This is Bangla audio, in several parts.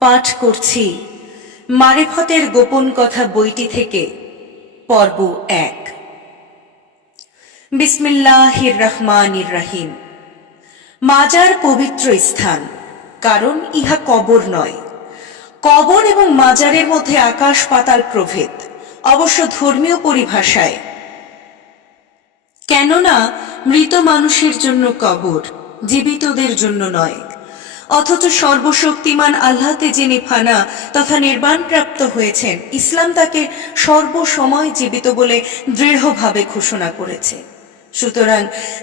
পাঠ করছি মারিফতের গোপন কথা বইটি থেকে পর্ব ১। বিসমিল্লাহির রহমানির রহিম। মাজার পবিত্র স্থান, কারণ ইহা কবর নয়। কবর এবং মাজারের মধ্যে আকাশ পাতাল প্রভেদ, অবশ্য ধর্মীয় পরিভাষায়। কেননা মৃত মানুষের জন্য কবর, জীবিতদের জন্য নয়। অথচ সর্বশক্তিমান আল্লাহতে যিনি ফানা তথা নির্বাণপ্রাপ্ত হয়েছেন, ইসলাম তাকে সর্বসময় জীবিত বলে দৃঢ়ভাবে ঘোষণা করেছে। সুতরাং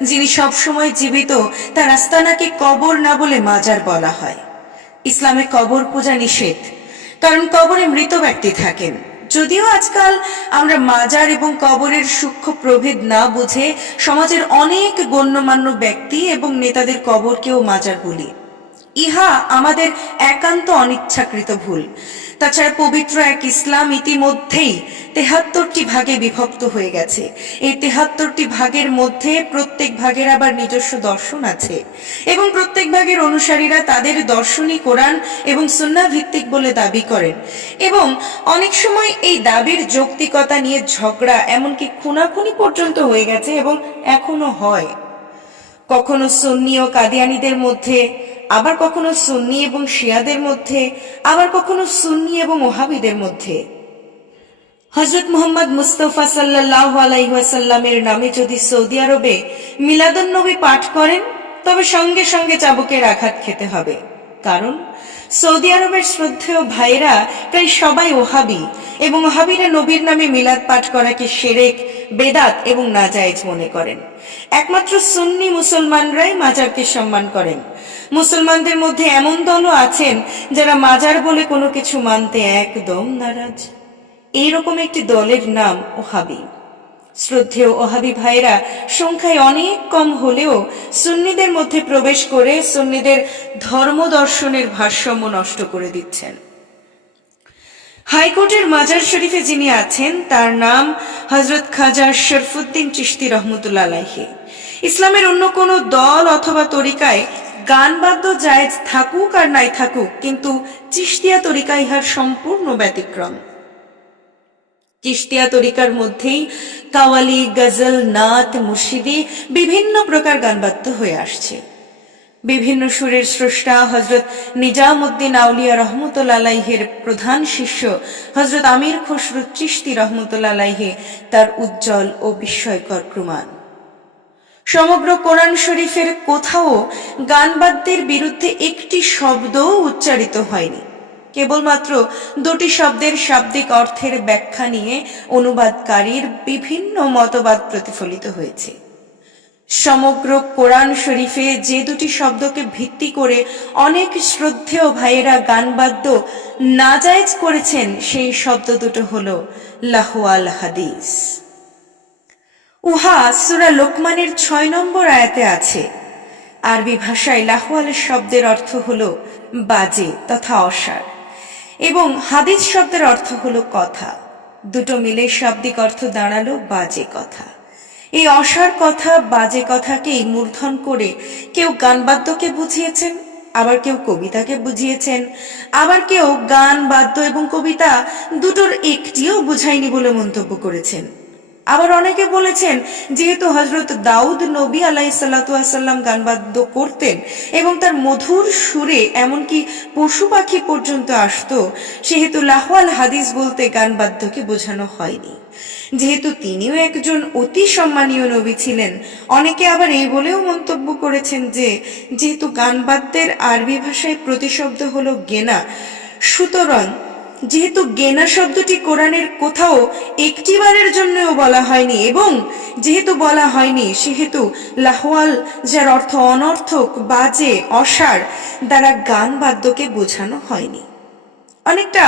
যিনি সবসময় জীবিত, তার আস্তানাকে কবর না বলে মাজার বলা হয়। ইসলামে কবর পূজা নিষেধ, কারণ কবরে মৃত ব্যক্তি থাকেন। যদিও আজকাল আমরা মাজার এবং কবরের সূক্ষ্ম প্রভেদ না বুঝে সমাজের অনেক গণ্যমান্য ব্যক্তি এবং নেতাদের কবরকেও মাজার বলি। ইহা আমাদের একান্ত অনিচ্ছাকৃত ভুল। তাছাড়া পবিত্র এক ইসলাম ইতিমধ্যেই ৭৩টি ভাগে বিভক্ত হয়ে গেছে। এই ৭৩টি ভাগের মধ্যে প্রত্যেক ভাগের আবার নিজস্ব দর্শন আছে, এবং প্রত্যেক ভাগের অনুসারীরা তাদের দর্শনই কোরআন এবং সুন্নাহ ভিত্তিক বলে দাবি করেন। এবং অনেক সময় এই দাবির যৌক্তিকতা নিয়ে ঝগড়া, এমনকি খুনাখুনি পর্যন্ত হয়ে গেছে এবং এখনো হয়। কখনো সুন্নি ও কাদিয়ানীদের মধ্যে, আবার কখনো সুন্নি এবং শিয়াদের মধ্যে, আবার কখনো সুন্নি এবং ওহাবিদের মধ্যে। হযরত মুহাম্মদ মুস্তাফা সাল্লাল্লাহু আলাইহি ওয়াসাল্লামের নামে যদি সৌদি আরবে মিলাদুন নবী পাঠ করেন, তবে সঙ্গে সঙ্গে চাবুকের আঘাত খেতে হবে। কারণ সৌদি আরবের শ্রদ্ধেয় ভাইরা প্রায় সবাই ওহাবি, এবং ওহাবিরা নবীর নামে মিলাদ পাঠ করাকে শিরক, বেদাত এবং নাজায়েজ মনে করেন। একমাত্র সুন্নি মুসলমানরাই মাজারকে সম্মান করেন। মুসলমানদের মধ্যে এমন দলও আছেন যারা মাজার বলে কোনো কিছু মানতে একদম নারাজ। এইরকম একটি দলের নাম ওহাবি। শ্রদ্ধেয় ওহাবি ভাইরা সংখ্যায় অনেক কম হলেও সুন্নিদের মধ্যে প্রবেশ করে সুন্নিদের ধর্ম দর্শনের ভারসাম্য নষ্ট করে দিচ্ছেন। হাইকোর্টের মাজার শরীফে যিনি আছেন, তার নাম হযরত খাজা শরফুদ্দীন চিশতি রহমতুল্লাহ আলাইহি। ইসলামের অন্য কোনো দল অথবা তরিকায় গান বাদ্য জায়েজ থাকুক আর নাই থাকুক, কিন্তু চিশতিয়া তরিকা ইহার সম্পূর্ণ ব্যতিক্রম। চিশতিয়া তরিকার মধ্যেই কাওয়ালি, গজল, নাত, মুর্শিদি বিভিন্ন প্রকার গানবাদ্য হয়ে আসছে। বিভিন্ন সুরের স্রষ্টা হযরত নিজামউদ্দিন আউলিয়া রহমতুল্লাহ আলাইহির প্রধান শিষ্য হযরত আমির খসরু চিশতি রহমতুল্লাহ আলাইহি তার উজ্জ্বল ও বিস্ময়কর প্রমাণ। সমগ্র কোরআন শরীফের কোথাও গানবাদ্যের বিরুদ্ধে একটি শব্দও উচ্চারিত হয়নি। কেবলমাত্র দুটি শব্দের শাব্দিক অর্থের ব্যাখ্যা নিয়ে অনুবাদকারীর বিভিন্ন মতবাদ প্রতিফলিত হয়েছে। সমগ্র কোরআন শরীফে যে দুটি শব্দকে ভিত্তি করে অনেক শ্রদ্ধেয় ভাইয়েরা গানবাদ্য নাজায়েজ করেছেন, সেই শব্দ দুটো হলো লাহওয়াল হাদিস। উহা সূরা লোকমানের ৬ নম্বর আয়াতে আছে। আরবি ভাষায় লাহওয়ালের শব্দের অর্থ হলো বাজে তথা অসার, এবং হাদিস শব্দের অর্থ হলো কথা। দুটো মিলে শাব্দিক অর্থ দাঁড়ালো বাজে কথা। এই অসার কথা, বাজে কথাকেই মূর্ধন করে কেউ গানবাদ্যকে বুঝিয়েছেন, আবার কেউ কবিতাকে বুঝিয়েছেন, আবার কেউ গান, বাদ্য এবং কবিতা দুটোর একটিও বুঝায়নি বলে মন্তব্য করেছেন। আবার অনেকে বলেছেন, যেহেতু হযরত দাউদ নবী আলাইহিসসালাতু ওয়াসাল্লাম গানবাদ্য করতেন এবং তার মধুর সুরে এমনকি পশু পাখি পর্যন্ত আসতো, সেহেতু লাহওয়াল হাদিস বলতে গানবাদ্যকে বোঝানো হয়নি। যেহেতু তিনিও একজন অতি সম্মানীয় নবী ছিলেন, অনেকে আবার এই বলেও মন্তব্য করেছেন যে যেহেতু গানবাদ্যের আরবি ভাষায় প্রতিশব্দ হলো গেনা, সুতরাং যেহেতু গেনা শব্দটি কোরআনের কোথাও একটিবারের জন্যও বলা হয়নি, এবং যেহেতু বলা হয়নি, সেহেতু লাহওয়াল, যার অর্থ অনর্থক, বাজে, অসার, দ্বারা গান বাদ্যকে বোঝানো হয়নি। অনেকটা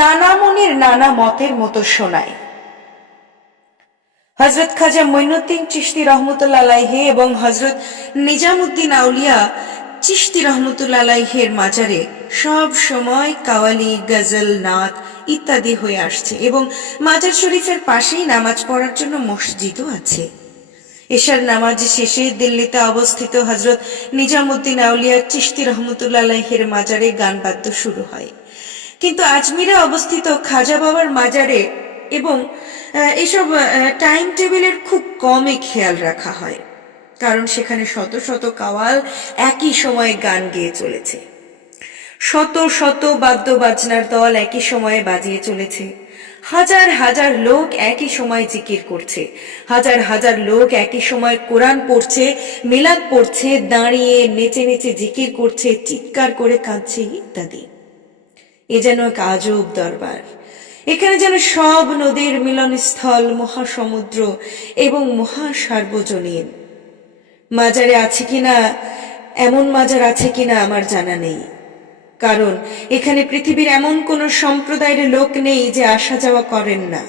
নানা মনের নানা মতের মতো শোনায়। হযরত খাজা মঈনুদ্দিন চিশতি রহমতুল্লাহ আলাইহি এবং হযরত নিজামউদ্দিন আউলিয়া চিশতি রহমতুল্লাহ আলাইহির মাজারে সব সময় কাওয়ালি, গজল, নাত ইত্যাদি হয়ে আসছে, এবং মাজার শরীফের পাশেই নামাজ পড়ার জন্য মসজিদও আছে। এশার নামাজ শেষে দিল্লিতে অবস্থিত হযরত নিজামউদ্দিন আউলিয়া চিশতি রহমতুল্লাহ আলাইহির মাজারে গান বাদ্য শুরু হয়। কিন্তু আজমিরে অবস্থিত খাজা বাবার মাজারে এবং এসব টাইম টেবিলের খুব কমই খেয়াল রাখা হয়, কারণ সেখানে শত শত কাওয়াল একই সময়ে গান গেয়ে চলেছে, শত শত বাদ্য বাজনার দল একই সময়ে বাজিয়ে চলেছে, হাজার হাজার লোক একই সময় জিকির করছে, হাজার হাজার লোক একই সময় কোরআন পড়ছে, মিলাদ পড়ছে, দাঁড়িয়ে নেচে নেচে জিকির করছে, চিৎকার করে কাঁদছে ইত্যাদি। এ যেন এক আজব দরবার। এখানে যেন সব নদীর মিলনস্থল, মহাসমুদ্র এবং মহাসার্বজনীন। মাজারে আছে কিনা, এমন মাজার আছে কিনা আমার জানা নেই, কারণ এখানে পৃথিবীর এমন কোন সম্প্রদায়ের লোক নেই যে আসা যাওয়া করেন না।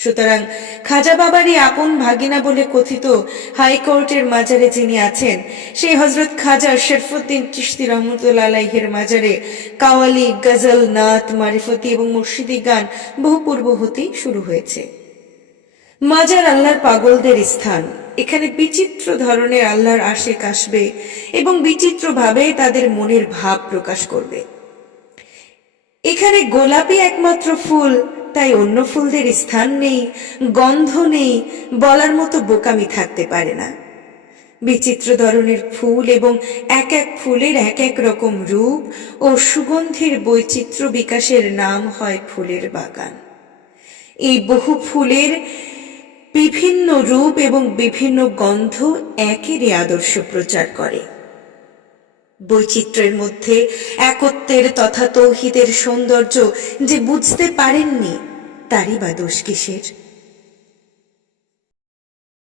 সুতরাং খাজা বাবারই আপন ভাগিনা বলে কথিত হাইকোর্টের মাজারে যিনি আছেন, সেই হযরত খাজা শরফুদ্দীন চিশতি রহমতুল্লাহ আলাইহির মাজারে কাওয়ালি, গজল, নাত, মারিফতি এবং মুর্শিদি গান বহু পূর্ব হতেই শুরু হয়েছে। মাজার আল্লাহর পাগলদের স্থান। এখানে বিচিত্র ধরনের আল্লাহর আশিক আসবে এবং বিচিত্রভাবে তাদের মনের ভাব প্রকাশ করবে। এখানে গোলাপি একমাত্র ফুল, তাই অন্য ফুলদের স্থান নেই, গন্ধ নেই, বলার মতো বোকামি থাকতে পারে না। বিচিত্র ধরনের ফুল এবং এক এক ফুলের এক এক রকম রূপ ও সুগন্ধির বৈচিত্র্য বিকাশের নাম হয় ফুলের বাগান। এই বহু ফুলের বিভিন্ন রূপ এবং বিভিন্ন গন্ধ একেরই আদর্শ প্রচার করে। বৈচিত্র্যের মধ্যে একত্বের তথা তৌহিদের সৌন্দর্য যে বুঝতে পারেননি, তারই বা দোষ কিসের?